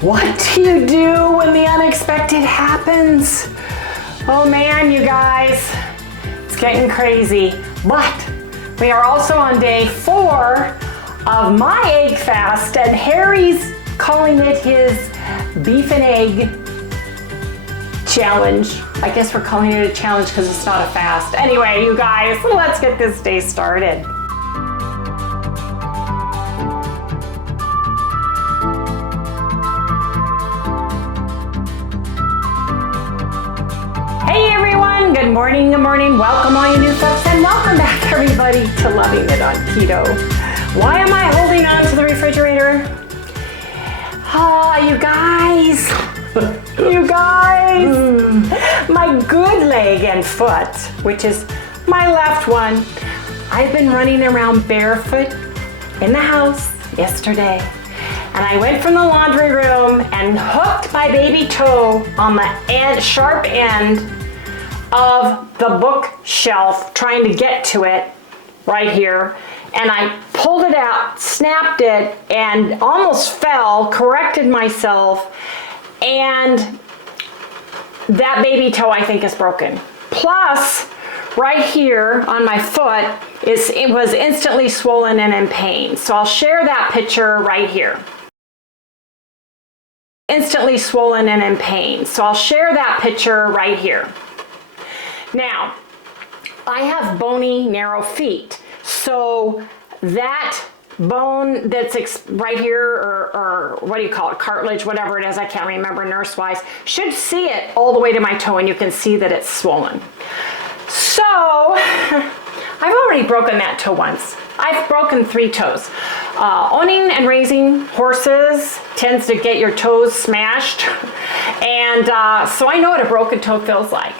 What do you do when the unexpected happens? Oh man, you guys, it's getting crazy. But we are also on day 4 of my egg fast, and Harry's calling it his beef and egg challenge. I guess we're calling it a challenge because it's not a fast. Anyway, you guys, let's get this day started. Hey everyone, good morning, welcome all you new folks, and welcome back everybody to Loving It on Keto. Why am I holding on to the refrigerator? You guys, my good leg and foot, which is my left one, I've been running around barefoot in the house yesterday. And I went from the laundry room and hooked my baby toe on the sharp end of the bookshelf, trying to get to it right here. And I pulled it out, snapped it, and almost fell, corrected myself, and that baby toe I think is broken. Plus, right here on my foot, it was instantly swollen and in pain. So I'll share that picture right here. Instantly swollen and in pain. So I'll share that picture right here. Now, I have bony, narrow feet. So that bone that's right here, or what do you call it, cartilage, whatever it is, I can't remember nurse-wise, should see it all the way to my toe, and you can see that it's swollen. So, I've already broken that toe once. I've broken 3 toes. Owning and raising horses tends to get your toes smashed, and so I know what a broken toe feels like.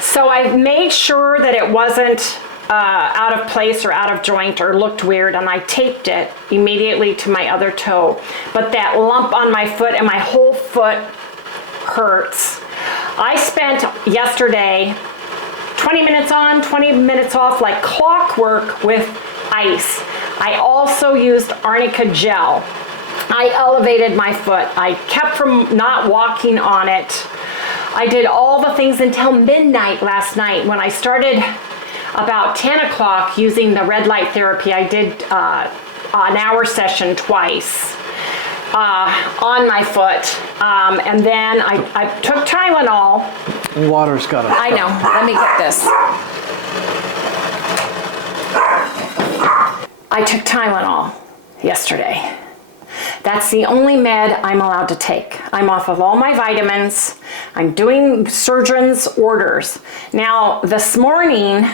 So I made sure that it wasn't out of place or out of joint or looked weird, and I taped it immediately to my other toe. But that lump on my foot and my whole foot hurts. I spent yesterday 20 minutes on, 20 minutes off like clockwork with ice. I also used arnica gel. I elevated my foot. I kept from not walking on it. I did all the things until midnight last night when I started about 10 o'clock using the red light therapy. I did an hour session twice on my foot. And then I took Tylenol. Water's got to. I know. Let me get this. I took Tylenol yesterday. That's the only med I'm allowed to take. I'm off of all my vitamins. I'm doing surgeon's orders. Now, this morning,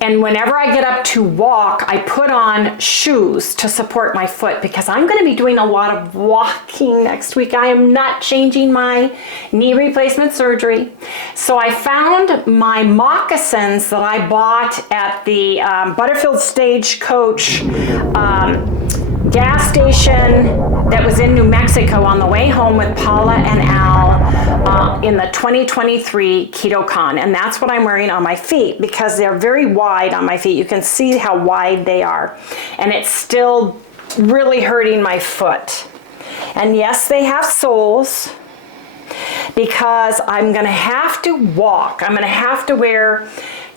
and whenever I get up to walk, I put on shoes to support my foot because I'm going to be doing a lot of walking next week. I am not changing my knee replacement surgery. So I found my moccasins that I bought at the Butterfield Stagecoach gas station that was in New Mexico on the way home with Paula and Al in the 2023 KetoCon. And that's what I'm wearing on my feet because they're very wide on my feet. You can see how wide they are. And it's still really hurting my foot. And yes, they have soles because I'm going to have to walk. I'm going to have to wear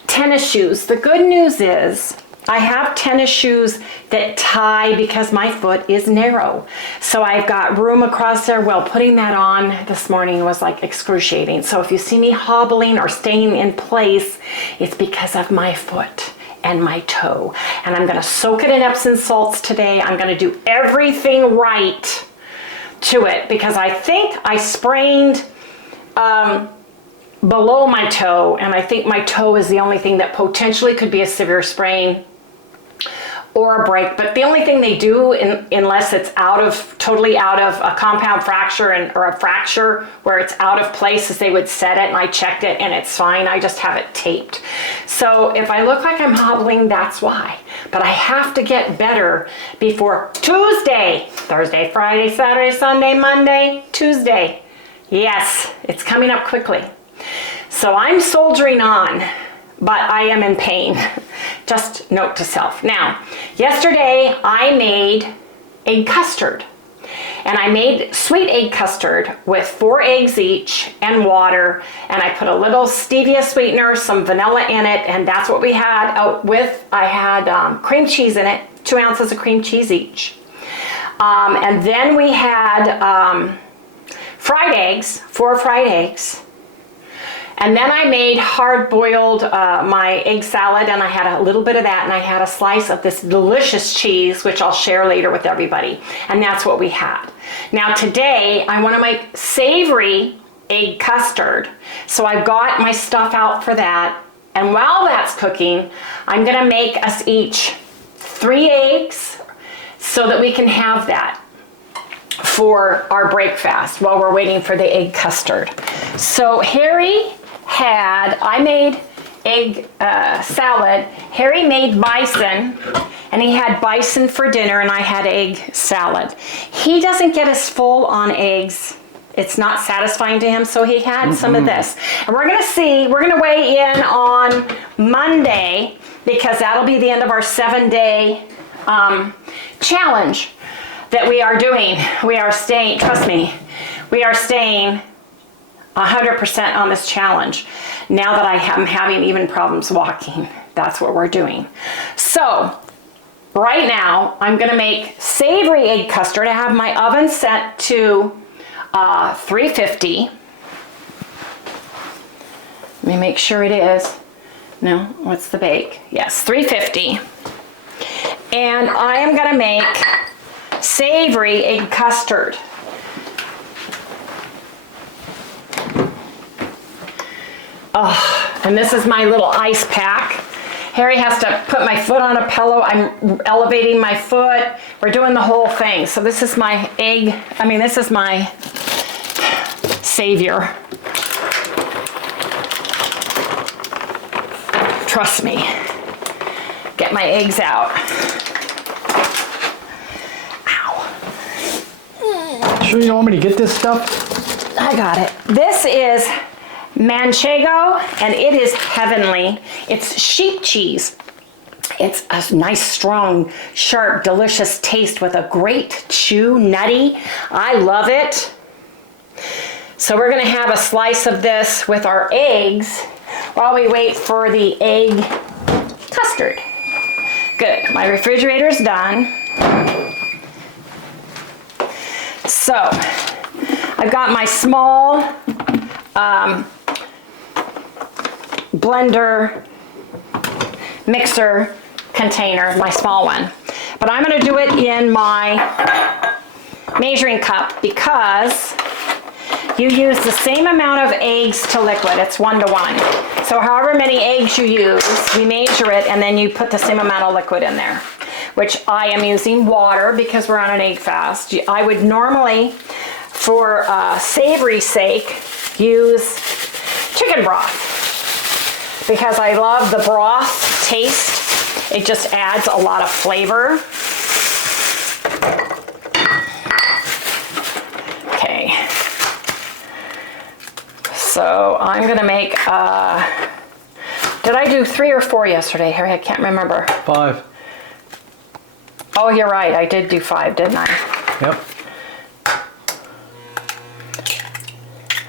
tennis shoes. The good news is I have tennis shoes that tie because my foot is narrow. So I've got room across there. Well, putting that on this morning was like excruciating. So if you see me hobbling or staying in place, it's because of my foot and my toe. And I'm gonna soak it in Epsom salts today. I'm gonna do everything right to it because I think I sprained below my toe, and I think my toe is the only thing that potentially could be a severe sprain or a break. But the only thing they do, unless it's totally out of a compound fracture or a fracture where it's out of place, is they would set it, and I checked it and it's fine. I just have it taped. So if I look like I'm hobbling, that's why. But I have to get better before Tuesday, Thursday, Friday, Saturday, Sunday, Monday, Tuesday. Yes, it's coming up quickly. So I'm soldiering on, but I am in pain. Just note to self. Now, yesterday I made egg custard. And I made sweet egg custard with 4 eggs each and water. And I put a little stevia sweetener, some vanilla in it. And that's what we had out with. I had cream cheese in it, 2 ounces of cream cheese each. And then we had fried eggs, 4 fried eggs. And then I made hard-boiled my egg salad, and I had a little bit of that, and I had a slice of this delicious cheese, which I'll share later with everybody. And that's what we had. Now today, I want to make savory egg custard. So I've got my stuff out for that. And while that's cooking, I'm going to make us each 3 eggs so that we can have that for our break fast while we're waiting for the egg custard. So I made egg salad. Harry made bison, and he had bison for dinner, and I had egg salad. He doesn't get as full on eggs. It's not satisfying to him, so he had some of this. And we're gonna weigh in on Monday, because that'll be the end of our 7-day challenge that we are doing. We are staying, trust me, we are staying 100% on this challenge. Now that I am having even problems walking, that's what we're doing. So right now, I'm gonna make savory egg custard. I have my oven set to 350. Let me make sure it is. No, what's the bake? Yes, 350. And I am gonna make savory egg custard. Oh, and this is my little ice pack. Harry has to put my foot on a pillow. I'm elevating my foot. We're doing the whole thing. So this is my this is my savior. Trust me. Get my eggs out. Ow. Sure you don't want me to get this stuff? I got it. This is manchego, and it is heavenly. It's sheep cheese. It's a nice, strong, sharp, delicious taste with a great chew, nutty. I love it. So we're gonna have a slice of this with our eggs while we wait for the egg custard. Good, my refrigerator's done. So I've got my small blender mixer container, my small one. But I'm gonna do it in my measuring cup because you use the same amount of eggs to liquid. It's 1 to 1. So however many eggs you use, we measure it, and then you put the same amount of liquid in there, which I am using water because we're on an egg fast. I would normally, for savory sake, use chicken broth because I love the broth taste. It just adds a lot of flavor. Okay. So I'm gonna make, did I do 3 or 4 yesterday, Harry? I can't remember. 5. Oh, you're right. I did do 5, didn't I? Yep.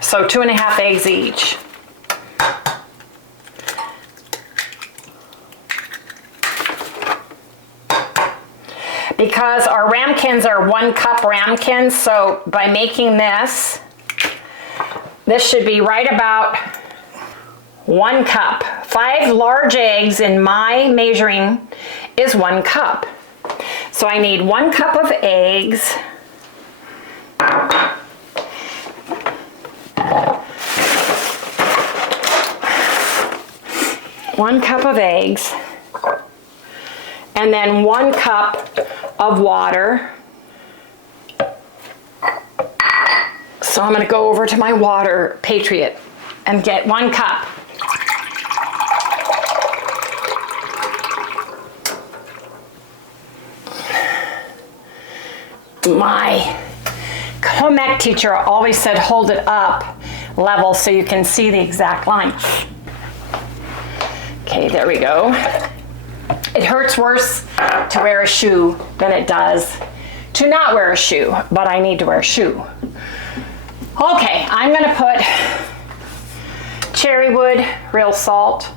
So 2.5 eggs each. Because our ramekins are 1 cup ramekins, so by making this should be right about 1 cup. 5 large eggs in my measuring is 1 cup. So I need 1 cup of eggs. One cup of eggs, and then 1 cup of water. So I'm going to go over to my water Patriot and get 1 cup. My home ec teacher always said hold it up level so you can see the exact line. Okay, there we go. It hurts worse to wear a shoe than it does to not wear a shoe, but I need to wear a shoe. Okay, I'm gonna put cherry wood, real salt.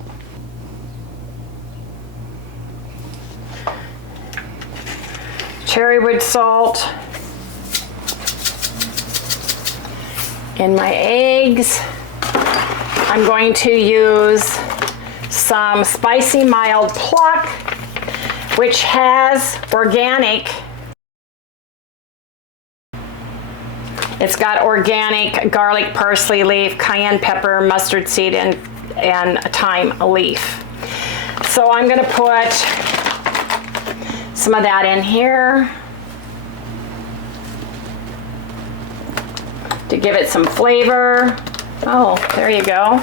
Cherry wood salt in my eggs. I'm going to use some spicy mild pluck, which has organic. It's got organic garlic, parsley leaf, cayenne pepper, mustard seed, and thyme leaf. So I'm gonna put some of that in here to give it some flavor. Oh, there you go.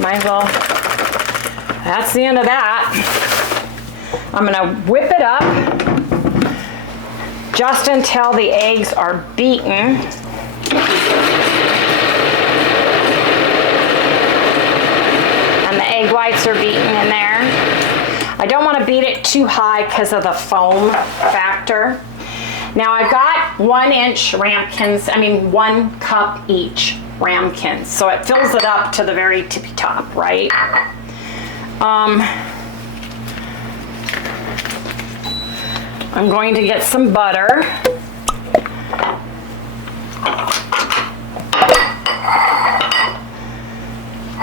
Might as well. That's the end of that. I'm gonna whip it up just until the eggs are beaten. And the egg whites are beaten in there. I don't want to beat it too high because of the foam factor. Now I've got 1 inch ramekins, 1 cup each ramekins. So it fills it up to the very tippy top, right? I'm going to get some butter.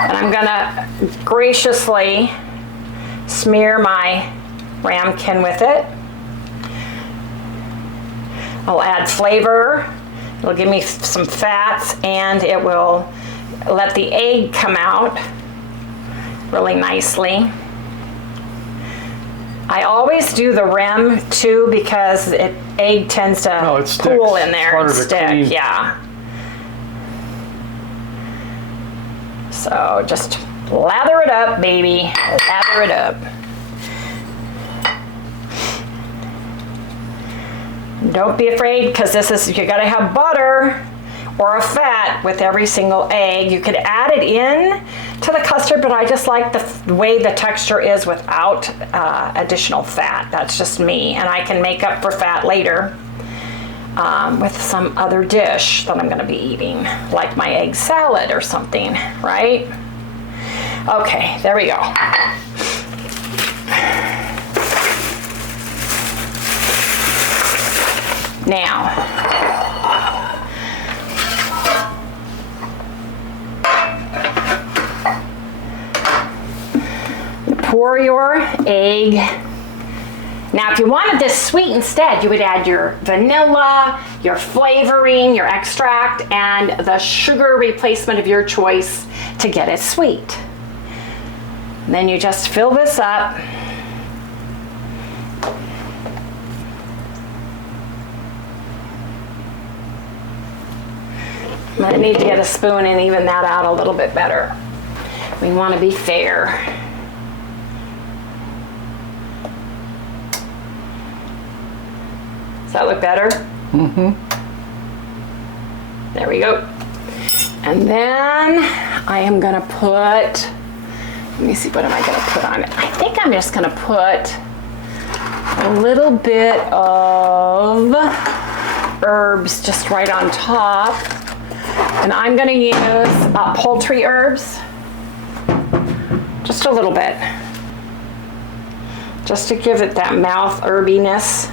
And I'm gonna graciously smear my ramekin with it. I'll add flavor. It'll give me some fats and it will let the egg come out really nicely. I always do the rim too because egg tends to pool in there and stick. Yeah. So just lather it up, baby. Lather it up. Don't be afraid because you gotta have butter or a fat with every single egg. You could add it in to the custard, but I just like the way the texture is without additional fat. That's just me, and I can make up for fat later with some other dish that I'm gonna be eating, like my egg salad or something, right? Okay, there we go. Now, pour your egg. Now, if you wanted this sweet instead, you would add your vanilla, your flavoring, your extract, and the sugar replacement of your choice to get it sweet. And then you just fill this up. I need to get a spoon and even that out a little bit better. We want to be fair. Does that look better? Mm-hmm. There we go. And then I am gonna put, let me see, what am I gonna put on it? I think I'm just gonna put a little bit of herbs just right on top. And I'm gonna use poultry herbs, just a little bit, just to give it that mouth herbiness.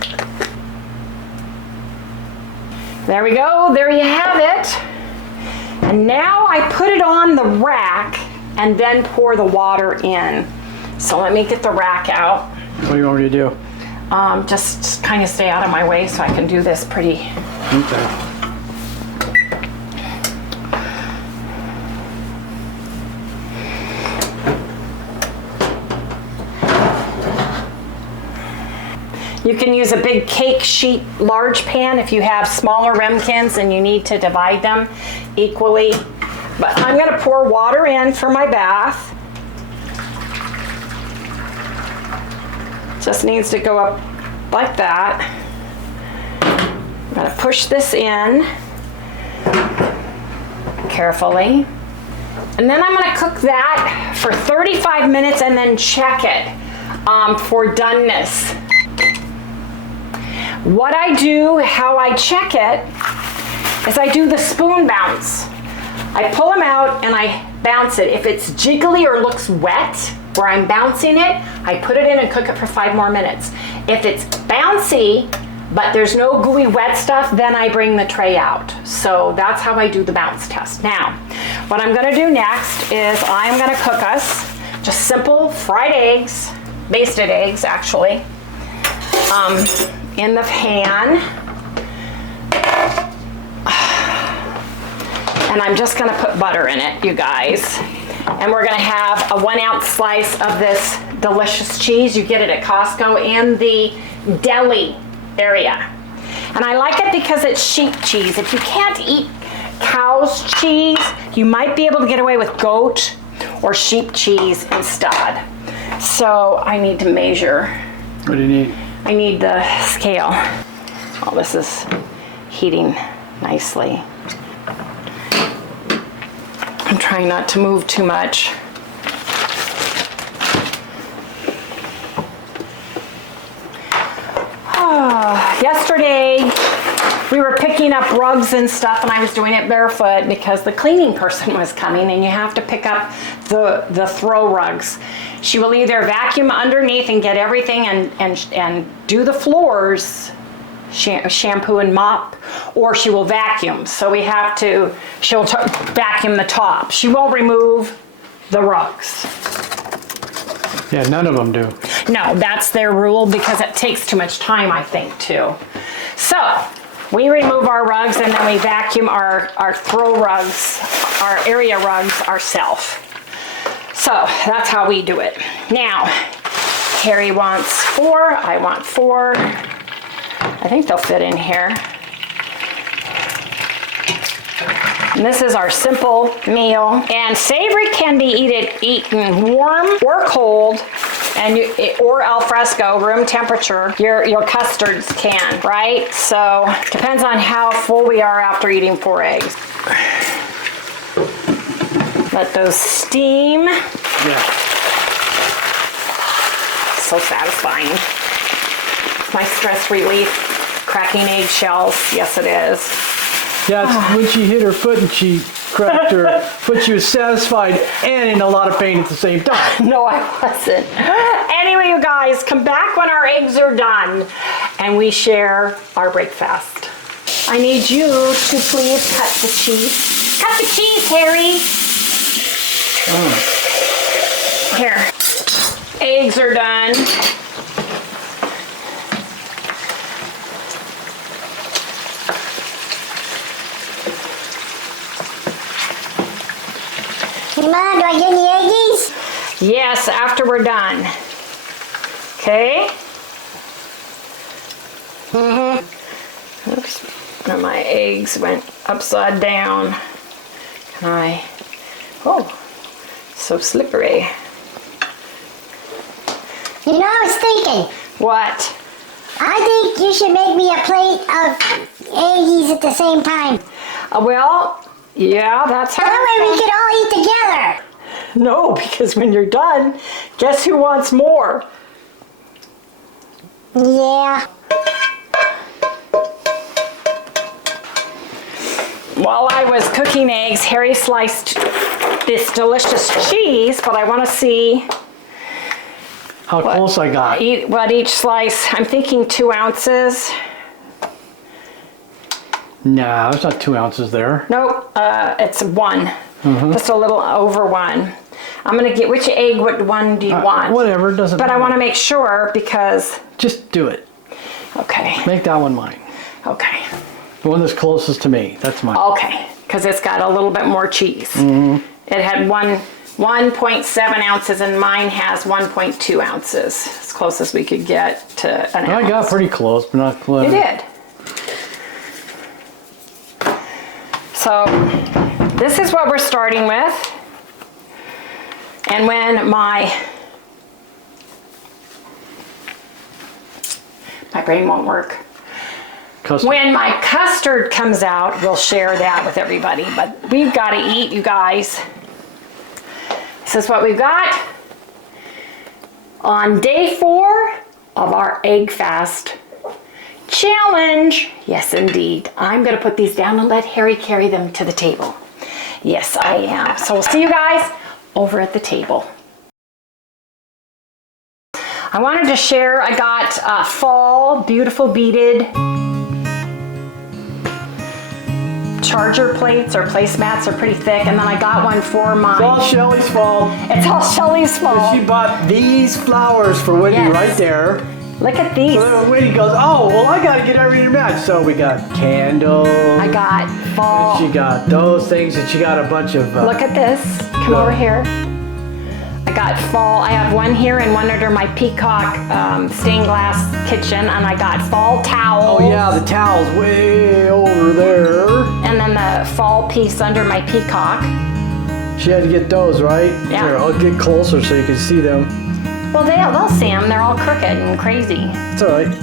There we go, there you have it. And now I put it on the rack and then pour the water in. So let me get the rack out. What do you want me to do? Just kind of stay out of my way so I can do this pretty. Okay. You can use a big cake sheet large pan if you have smaller ramekins and you need to divide them equally. But I'm gonna pour water in for my bath. Just needs to go up like that. I'm gonna push this in carefully. And then I'm gonna cook that for 35 minutes and then check it for doneness. What I do, how I check it, is I do the spoon bounce. I pull them out and I bounce it. If it's jiggly or looks wet, where I'm bouncing it, I put it in and cook it for 5 more minutes. If it's bouncy, but there's no gooey wet stuff, then I bring the tray out. So that's how I do the bounce test. Now, what I'm gonna do next is I'm gonna cook us just simple fried eggs, basted eggs actually, in the pan. And I'm just gonna put butter in it, you guys. And we're gonna have a 1 ounce slice of this delicious cheese. You get it at Costco in the deli area. And I like it because it's sheep cheese. If you can't eat cow's cheese, you might be able to get away with goat or sheep cheese instead. So I need to measure. What do you need? I need the scale. Oh, this is heating nicely. I'm trying not to move too much. Yesterday, we were picking up rugs and stuff, and I was doing it barefoot because the cleaning person was coming, and you have to pick up the throw rugs. She will either vacuum underneath and get everything and do the floors, shampoo and mop, or she will vacuum. So we have to, she'll vacuum the top. She won't remove the rugs. Yeah, none of them do. No, that's their rule because it takes too much time, I think, too. So we remove our rugs and then we vacuum our throw rugs, our area rugs ourselves. So that's how we do it. Now, Harry wants 4, I want 4. I think they'll fit in here. And this is our simple meal. And savory can be eaten warm or cold, and or al fresco, room temperature. Your custards can, right? So depends on how full we are after eating 4 eggs. Let those steam. Yeah. So satisfying. My stress relief, cracking eggshells. Yes, it is. Yeah, when she hit her foot and she cracked her foot, she was satisfied and in a lot of pain at the same time. No, I wasn't. Anyway, you guys, come back when our eggs are done and we share our breakfast. I need you to please cut the cheese. Cut the cheese, Harry. Here. Eggs are done. Mom, do I get any eggies? Yes, after we're done. Okay? Oops. Now my eggs went upside down. Can I? Oh, so slippery. You know, I was thinking. What? I think you should make me a plate of eggies at the same time. Well, yeah, that's how. That way we could all eat together. No, because when you're done, guess who wants more? Yeah. While I was cooking eggs, Harry sliced this delicious cheese, but I want to see How close I got. what each slice. I'm thinking 2 ounces. Nah, there's not 2 ounces there. Nope, it's 1. Just a little over 1. I'm gonna get, which egg, what one do you want? Whatever, doesn't But matter. I want to make sure because, Just do it. okay, Make that one mine. okay, The one that's closest to me, that's mine. okay, because it's got a little bit more cheese. It had 1.7 ounces and mine has 1.2 ounces. As close as we could get to an ounce. I got pretty close, but not close. You did. So this is what we're starting with. And when my brain won't work. Custard. When my custard comes out, we'll share that with everybody. But we've got to eat, you guys. This is what we've got on day 4 of our egg fast. challenge. Yes, indeed. I'm going to put these down and let Harry carry them to the table. Yes, I am. So we'll see you guys over at the table. I wanted to share, I got fall beautiful beaded charger plates or placemats. Are pretty thick, and then I got one for my... It's all Shelly's fault. It's all Shelly's fault. She bought these flowers for Wendy right there. Look at these. So Wendy goes, oh, well, I got to get everything to match. So we got candles. I got fall. And she got those things, and she got a bunch of... Look at this. Come over here. I got fall. I have one here and one under my peacock stained glass kitchen, and I got fall towels. Oh yeah, the towels way over there. And then the fall piece under my peacock. She had to get those, right? Yeah. Here, I'll get closer so you can see them. Well, they'll see them. They're all crooked and crazy. It's all right.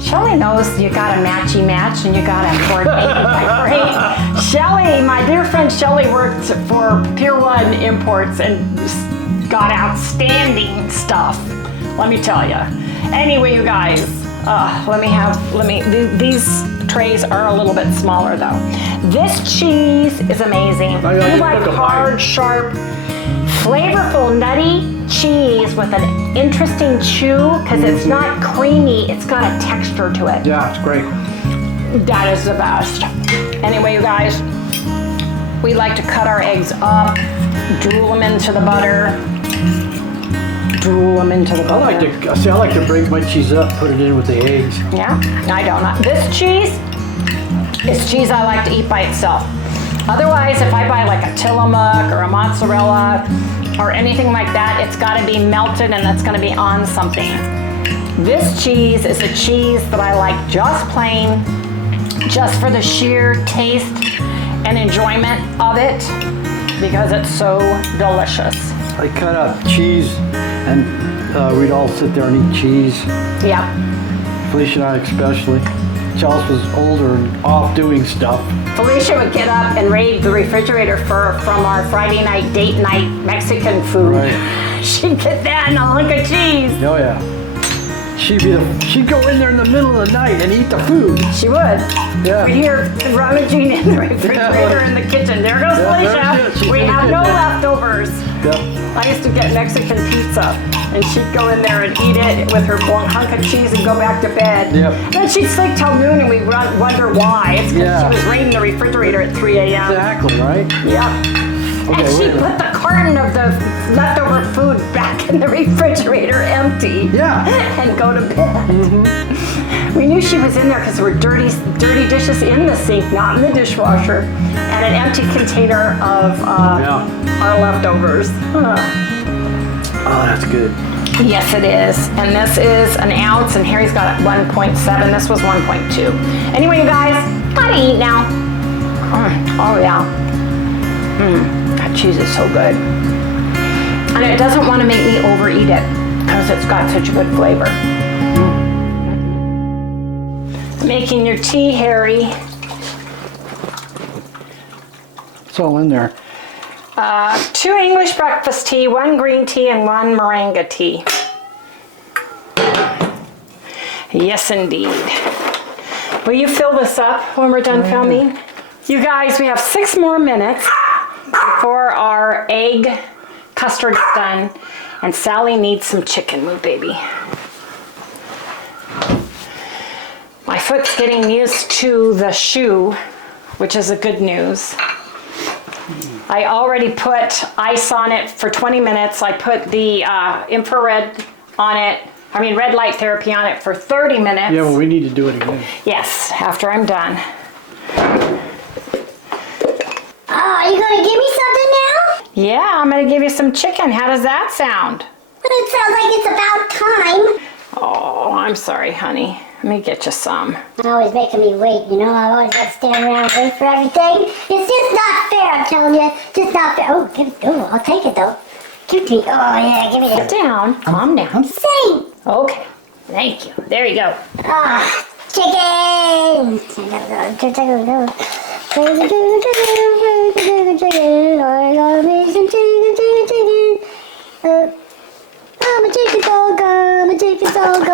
Shelly knows you got a matchy match and you got to coordinate with my brain. Shelly, my dear friend Shelly worked for Pier 1 Imports and got outstanding stuff. Let me tell you. Anyway, you guys, these trays are a little bit smaller though. This cheese is amazing. I You like hard, sharp, flavorful, nutty cheese with an interesting chew, because it's not creamy, it's got a texture to it. Yeah, it's great. That is the best. Anyway, you guys, we like to cut our eggs up, drool them into the butter, drool them into the butter. I like to break my cheese up, put it in with the eggs. Yeah, I don't. This cheese is cheese I like to eat by itself. Otherwise, if I buy like a Tillamook or a mozzarella or anything like that, it's got to be melted and it's going to be on something. This cheese is a cheese that I like just plain, just for the sheer taste and enjoyment of it, because it's so delicious. I cut up cheese and we'd all sit there and eat cheese. Yeah. Felicia and I especially. Chelsea was older and off doing stuff. Felicia would get up and raid the refrigerator from our Friday night date night Mexican food. Right. She'd get that and a hunk of cheese. Oh yeah. She'd go in there in the middle of the night and eat the food. She would. Yeah. We'd hear rummaging in the refrigerator in the kitchen. There goes Felicia. We have no leftovers. Yeah. I used to get Mexican pizza, and she'd go in there and eat it with her hunk of cheese and go back to bed. Yep. Then she'd sleep till noon, and we'd wonder why. It's because she was raiding the refrigerator at 3 a.m. Exactly, right? Yep. Okay, And she'd put the carton of the leftover food back in the refrigerator empty. Yeah. And go to bed. We knew she was in there because there were dirty dishes in the sink, not in the dishwasher, and an empty container of our leftovers. Oh, that's good. Yes, it is. And this is an ounce, and Harry's got 1.7. This was 1.2. Anyway, you guys, gotta eat now. Oh, yeah. That cheese is so good. And it doesn't want to make me overeat it because it's got such a good flavor. Making your tea, Harry. It's all in there. 2 English breakfast tea, 1 green tea, and 1 moringa tea. Yes, indeed. Will you fill this up when we're done filming? You guys, we have 6 more minutes before our egg custard is done, and Sally needs some chicken. Move, baby. My foot's getting used to the shoe, which is a good news. I already put ice on it for 20 minutes. I put the infrared on it. I mean, red light therapy on it for 30 minutes. Yeah, well, we need to do it again. Yes, after I'm done. Oh, are you gonna give me something now? Yeah, I'm gonna give you some chicken. How does that sound? But it sounds like it's about time. Oh, I'm sorry, honey. Let me get you some. You're always making me wait, you know? I always got to stand around and wait for everything. It's just not fair, I'm telling you. Just not fair. Oh, give it. Oh, I'll take it though. Give it to me. Oh, yeah, give me Sit that. down. Calm down. I'm sitting. Okay. Thank you. There you go. Ah, chicken. Chicken. I love me some chicken. I'm a chicken dog. I'm a chicken dog.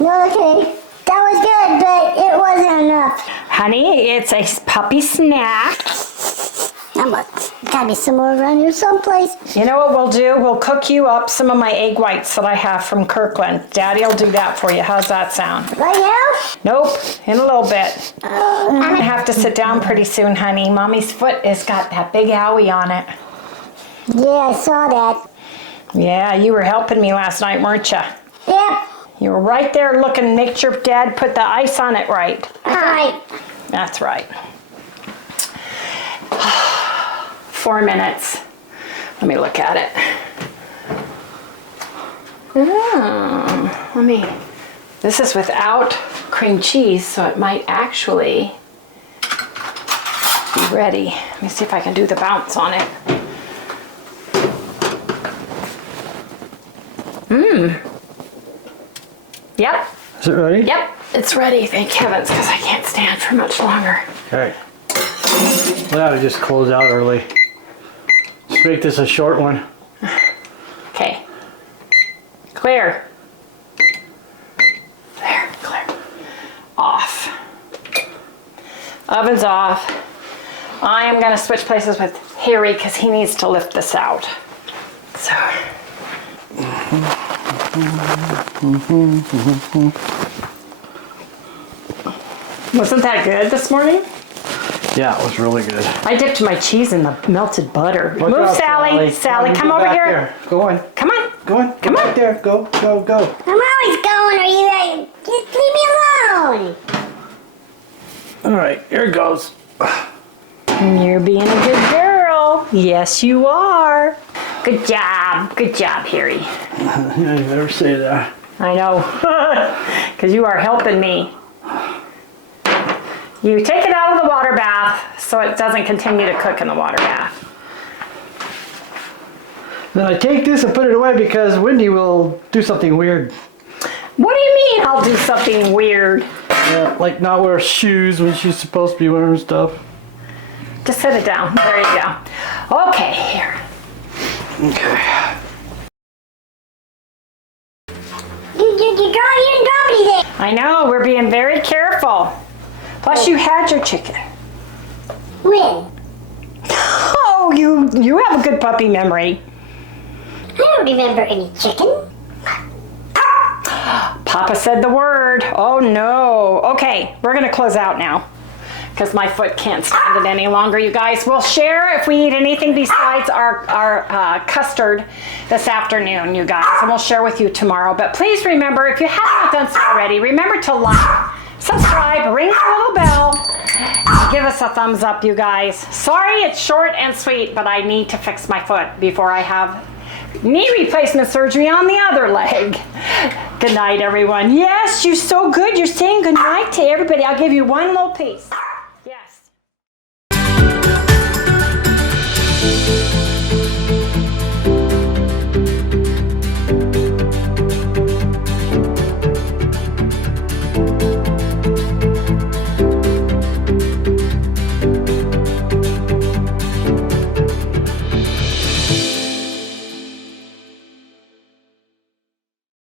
No, okay. That was good, but it wasn't enough. Honey, it's a puppy snack. Gotta be some more around here someplace. You know what we'll do? We'll cook you up some of my egg whites that I have from Kirkland. Daddy will do that for you. How's that sound? Right now? Nope, in a little bit. I'm gonna have to sit down pretty soon, honey. Mommy's foot has got that big owie on it. Yeah, I saw that. Yeah, you were helping me last night, weren't you? Yep. You were right there looking, make sure Dad put the ice on it right. Alright. That's right. 4 minutes. Let me look at it. This is without cream cheese, so it might actually be ready. Let me see if I can do the bounce on it. Yep. Is it ready? Yep, it's ready, thank heavens, because I can't stand for much longer. Okay. Well, I just close out early. Let's make this a short one. Okay. Clear. There, clear. Off. Oven's off. I am gonna switch places with Harry because he needs to lift this out. So. Wasn't that good this morning? Yeah, it was really good. I dipped my cheese in the melted butter. Look Move, out, Sally. Sally, come over back here. there. Go on. Come on. Go on. Come on. Back there. Go, go, go. I'm always going. Are you? Just leave me alone. All right, here it goes. You're being a good girl. Yes, you are. Good job. Good job, Harry. I never say that. I know. Because you are helping me. You take it out of the water bath so it doesn't continue to cook in the water bath. Then I take this and put it away because Wendy will do something weird. What do you mean I'll do something weird? Yeah, like not wear shoes when she's supposed to be wearing stuff. Just set it down. There you go. Okay, here. Okay. You didn't drop anything. I know, we're being very careful. Plus you had your chicken. When? Oh, you have a good puppy memory. I don't remember any chicken. Papa said the word. Oh no. Okay, we're gonna close out now because my foot can't stand it any longer, you guys. We'll share if we eat anything besides our custard this afternoon, you guys, and we'll share with you tomorrow. But please remember, if you haven't done so already, remember to like, subscribe, ring the little bell, give us a thumbs up, you guys. Sorry it's short and sweet, but I need to fix my foot before I have knee replacement surgery on the other leg. Good night, everyone. Yes, you're so good. You're saying good night to everybody. I'll give you one little piece.